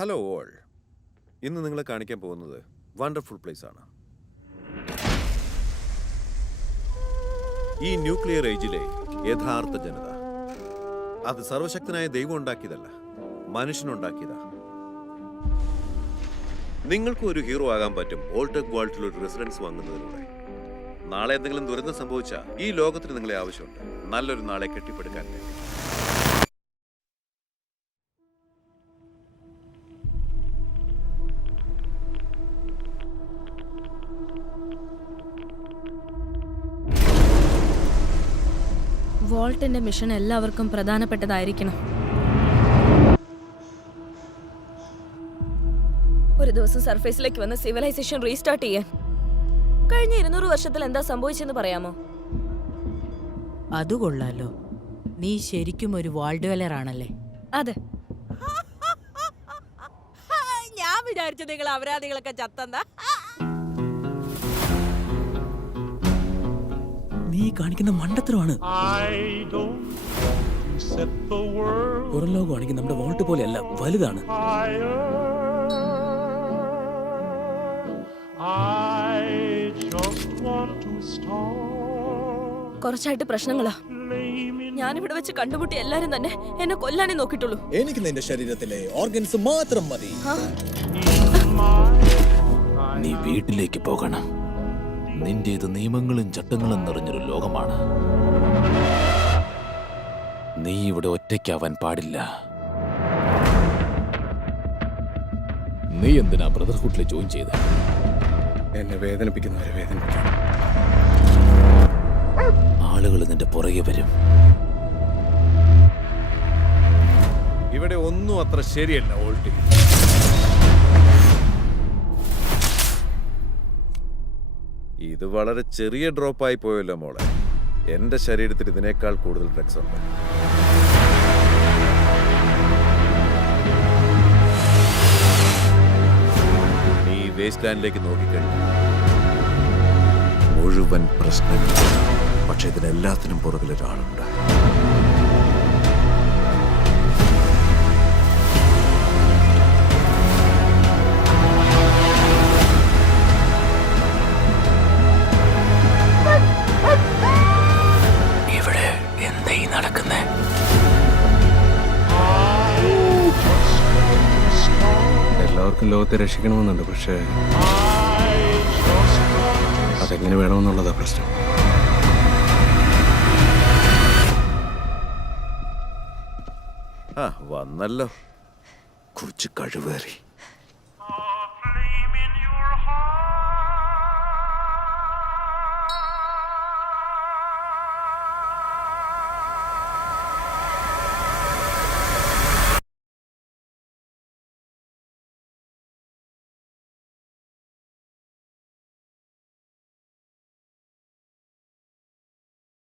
Hello all, ഇന്ന് നിങ്ങളെ കാണിക്കാൻ പോകുന്നത് വണ്ടർഫുൾ പ്ലേസ് ആണ്. ഈ ന്യൂക്ലിയർ ഏജിലെ യഥാർത്ഥ ജനത. അത് സർവശക്തനായ ദൈവം ഉണ്ടാക്കിയതല്ല, മനുഷ്യനുണ്ടാക്കിയതാ. നിങ്ങൾക്കും ഒരു ഹീറോ ആകാൻ പറ്റും ഓൾടെക് വാൾട്ടിൽ ഒരു റെസിഡൻസ് വാങ്ങുന്നതിലൂടെ. നാളെ എന്തെങ്കിലും ദുരന്തം സംഭവിച്ചാൽ ഈ ലോകത്തിന് നിങ്ങളെ ആവശ്യമുണ്ട്, നല്ലൊരു നാളെ കെട്ടിപ്പടുക്കാൻ വേണ്ടി. വോൾട്ടിന്റെ മിഷൻ എല്ലാവർക്കും പ്രധാനപ്പെട്ടതായിരിക്കണം. ഒരു ദിവസം സർഫേസിലേക്ക് വന്ന് സിവിലൈസേഷൻ റീസ്റ്റാർട്ട് ചെയ്യാൻ. കഴിഞ്ഞ 200 വർഷത്തിൽ എന്താ സംഭവിച്ചെന്ന് പറയാമോ? അത് കൊള്ളാലോ. നീ ശരിക്കും ഒരു വാൾ ഡ്വെല്ലർ ആണല്ലേ? അതെ. ഞാൻ വിചാരിച്ചു നിങ്ങൾ അപരാധികളൊക്കെ ചത്തന്താ. നീ കാണിക്കുന്ന മണ്ടത്തരമാണ്. പുറം ലോകമാണെങ്കിൽ നമ്മുടെ വോൾട്ട് പോലെയല്ല, വലുതാണ്. കുറച്ചായിട്ട് പ്രശ്നങ്ങളാ. ഞാനിവിടെ വെച്ച് കണ്ടുമുട്ടി എല്ലാരും തന്നെ എന്നെ കൊല്ലാനേ നോക്കിട്ടുള്ളൂ. എനിക്ക് നിന്റെ ശരീരത്തിലെ ഓർഗൻസ് മാത്രം മതി. നീ വീട്ടിലേക്ക് പോകണം. നിന്റേത് നിയമങ്ങളും ചട്ടങ്ങളും നിറഞ്ഞൊരു ലോകമാണ്. നീ ഇവിടെ ഒറ്റയ്ക്കാവാൻ പാടില്ല. നീ എന്തിനാ ബ്രദർഹുഡിൽ ജോയിൻ ചെയ്ത്? എന്നെ വേദനിപ്പിക്കുന്നവരെ വേദനിപ്പിക്കും. ആളുകൾ നിന്റെ പുറകെ വരും. ഇവിടെ ഒന്നും അത്ര ശരിയല്ല ഓൾട്ടി. ഇത് വളരെ ചെറിയ ഡ്രോപ്പായി പോയല്ലോ മോളെ. എന്റെ ശരീരത്തിൽ ഇതിനേക്കാൾ കൂടുതൽ ഡ്രഗ്സ് ഉണ്ട്. നീ വേസ്റ്റ് ലാൻഡിലേക്ക് നോക്കിക്കഴിഞ്ഞു, മുഴുവൻ പ്രശ്നങ്ങൾ. പക്ഷെ ഇതിനെല്ലാത്തിനും പുറകിലൊരാളുണ്ട്. എല്ലാവർക്കും ലോകത്തെ രക്ഷിക്കണമെന്നുണ്ട്, പക്ഷേ അതെങ്ങനെ വേണമെന്നുള്ളതാ പ്രശ്നം. വന്നല്ലോ കൊച്ചു കഴിവേറി.